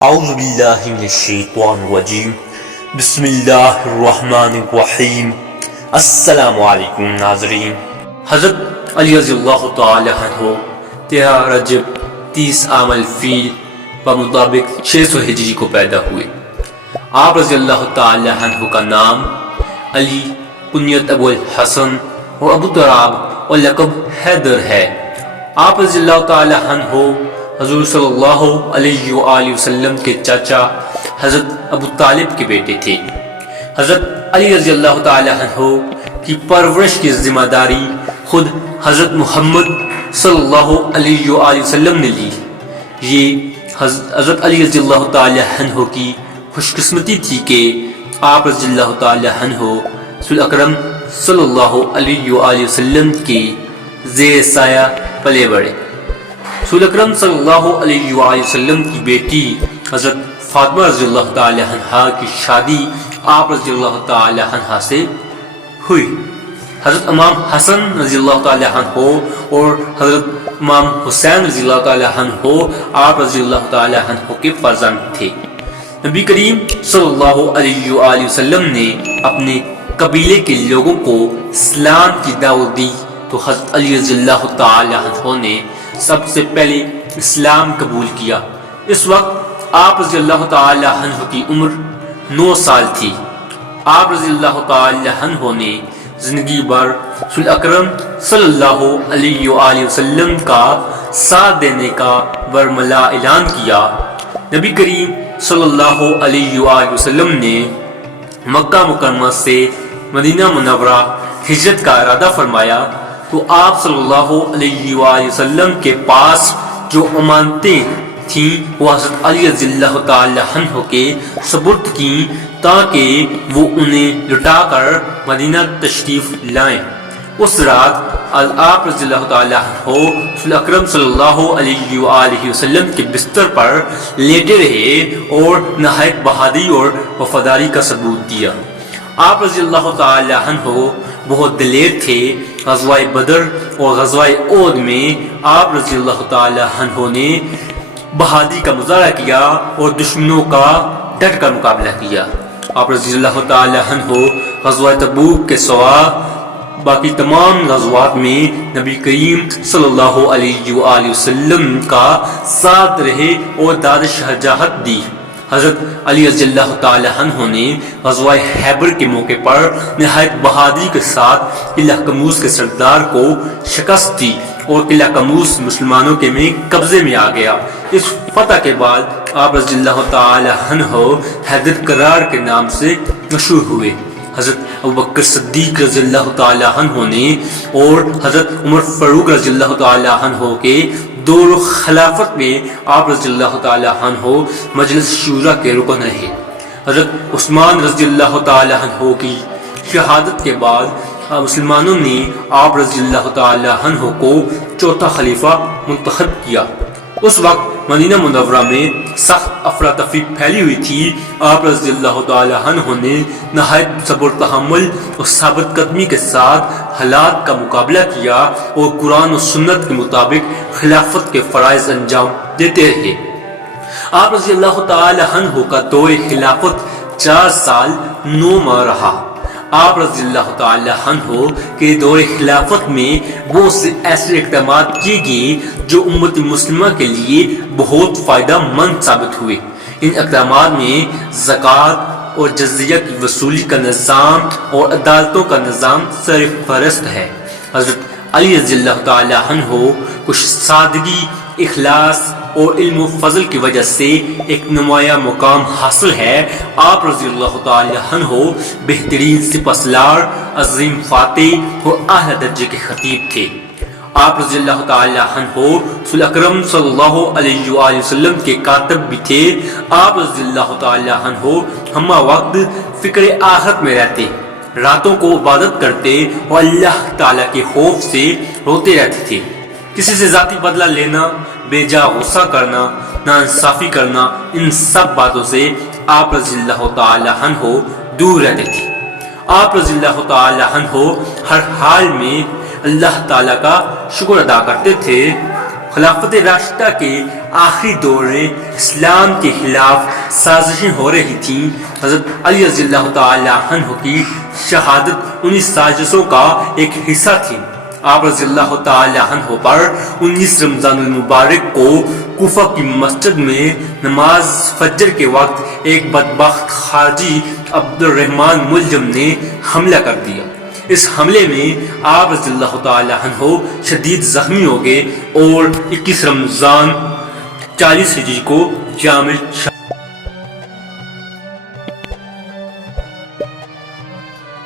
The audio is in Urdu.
اعوذ باللہ من الشیطان الرجیم بسم اللہ الرحمن الرحیم السلام علیکم ناظرین۔ حضرت علی رضی اللہ تعالی عنہ 13 رجب 30 عام الفیل بمطابق 600 ہجری کو پیدا ہوئے۔ آپ رضی اللہ تعالی عنہ کا نام علی، کنیت ابو الحسن اور ابو تراب اور لقب حیدر ہے۔ آپ رضی اللہ تعالی عنہ حضور صلی اللہ علیہ وآلہ وسلم کے چاچا حضرت ابو طالب کے بیٹے تھے۔ حضرت علی رضی اللہ تعالی عنہ کی پرورش کی ذمہ داری خود حضرت محمد صلی اللہ علیہ وآلہ وسلم نے لی۔ یہ حضرت علی رضی اللہ تعالی عنہ کی خوش قسمتی تھی کہ آپ رضی اللہ تعالی عنہ رسول اکرم صلی اللہ علیہ وآلہ وسلم کے زیر سایہ پلے بڑھے۔ رسول اکرم صلی اللہ علیہ وآلہ وسلم کی بیٹی حضرت فاطمہ رضی اللہ تعالی عنہا کی شادی آپ رضی اللہ تعالی عنہ سے ہوئی۔ حضرت امام حسن رضی اللہ تعالی عنہ اور حضرت امام حسین رضی اللہ تعالی عنہ آپ رضی اللہ تعالی عنہ کے فرزند تھے۔ نبی کریم صلی اللہ علیہ وآلہ وسلم نے اپنے قبیلے کے لوگوں کو اسلام کی دعوت دی تو حضرت علی رضی اللہ تعالی عنہ نے سب سے پہلے اسلام قبول کیا۔ اس وقت آپ رضی اللہ تعالی عنہ کی عمر 9 سال تھی۔ آپ رضی اللہ تعالی عنہ نے زندگی بھر رسول اکرم صلی اللہ علیہ وآلہ وسلم کا ساتھ دینے کا برملا اعلان کیا۔ نبی کریم صلی اللہ علیہ وآلہ وسلم نے مکہ مکرمہ سے مدینہ منورہ ہجرت کا ارادہ فرمایا تو آپ صلی اللہ علیہ وآلہ وسلم کے پاس جو امانتیں تھیں وہ حضرت علی رضی اللہ تعالی عنہ کے سپرد کیں تاکہ وہ انہیں لٹا کر مدینہ تشریف لائیں۔ اس رات آپ رضی اللہ تعالی عنہ رسول اکرم صلی اللہ علیہ وآلہ وسلم کے بستر پر لیٹے رہے اور نہایت بہادری اور وفاداری کا ثبوت دیا۔ آپ رضی اللہ تعالی عنہ بہت دلیر تھے۔ غزوہ بدر اور غزوہ احد میں آپ رضی اللہ تعالی عنہ نے بہادری کا مظاہرہ کیا اور دشمنوں کا ڈٹ کر مقابلہ کیا۔ آپ رضی اللہ تعالی عنہ غزوہ تبوک کے سوا باقی تمام غزوات میں نبی کریم صلی اللہ علیہ وآلہ وسلم کا ساتھ رہے اور داد شجاعت دی۔ حضرت علی رضی اللہ تعالی عنہ نے غزوہ خیبر کے موقع پر نہایت بہادری کے ساتھ قلعہ قموس کے سردار کو شکست دی اور قلعہ قموس مسلمانوں کے میں قبضے میں آ گیا۔ اس فتح کے بعد آپ رضی اللہ تعالی عنہ حیدر کرار کے نام سے مشہور ہوئے۔ حضرت ابوبکر صدیق رضی اللہ تعالی عنہ نے اور حضرت عمر فاروق رضی اللہ تعالی عنہ کے دور خلافت میں آپ رضی اللہ تعالی عنہ مجلس شورا کے رکن رہے۔ حضرت عثمان رضی اللہ تعالی عنہ کی شہادت کے بعد مسلمانوں نے آپ رضی اللہ تعالی عنہ کو چوتھا خلیفہ منتخب کیا۔ اس وقت مدینہ منورہ میں سخت افراتفری پھیلی ہوئی تھی۔ آپ رضی اللہ تعالی عنہ نے نہایت صبر تحمل اور ثابت قدمی کے ساتھ حالات کا مقابلہ کیا اور قرآن و سنت کے مطابق خلافت کے فرائض انجام دیتے رہے۔ آپ رضی اللہ تعالی عنہ کا دور خلافت 4 سال 9 ماہ رہا۔ آپ رضی اللہ تعالی عنہ کے دور خلافت میں بہت سے ایسے اقدامات کیے گئے جو امت مسلمہ کے لیے بہت فائدہ مند ثابت ہوئے۔ ان اقدامات میں زکوٰۃ اور جزیہ کی وصولی کا نظام اور عدالتوں کا نظام سرفہرست ہے۔ حضرت علی رضی اللہ تعالی عنہ کو سادگی، اخلاص اور علم و فضل کی وجہ سے ایک نمایاں مقام حاصل ہے۔ آپ رضی اللہ تعالی عنہ بہترین سپہ سالار، عظیم فاتح اور اعلیٰ درجے کے خطیب تھے۔ آپ رضی اللہ تعالی عنہ رسول اکرم صلی اللہ علیہ وآلہ وسلم کے کاتب بھی تھے۔ آپ رضی اللہ تعالی عنہ ہمہ وقت فکر آخرت میں رہتے، راتوں کو عبادت کرتے اور اللہ تعالی کے خوف سے روتے رہتے تھے۔ کسی سے ذاتی بدلہ لینا، بے جا غصہ کرنا، ناانصافی کرنا، ان سب باتوں سے آپ رضی اللہ تعالی عنہ دور رہتے تھے۔ آپ رضی اللہ تعالی عنہ ہر حال میں اللہ تعالی کا شکر ادا کرتے تھے خلافت راشدہ کے آخری دور میں اسلام کے خلاف سازشیں ہو رہی تھیں، حضرت علی رضی اللہ تعالی عنہ کی شہادت انہی سازشوں کا ایک حصہ تھی۔ آپ رضی اللہ تعالی عنہ پر 19 رمضان المبارک کو کوفہ کی مسجد میں نماز فجر کے وقت ایک بدبخت خارجی عبد الرحمن ملجم نے حملہ کر دیا۔ اس حملے میں آپ رضی اللہ تعالی عنہ شدید زخمی ہو گئے اور 21 رمضان 40 ہجری کو جامع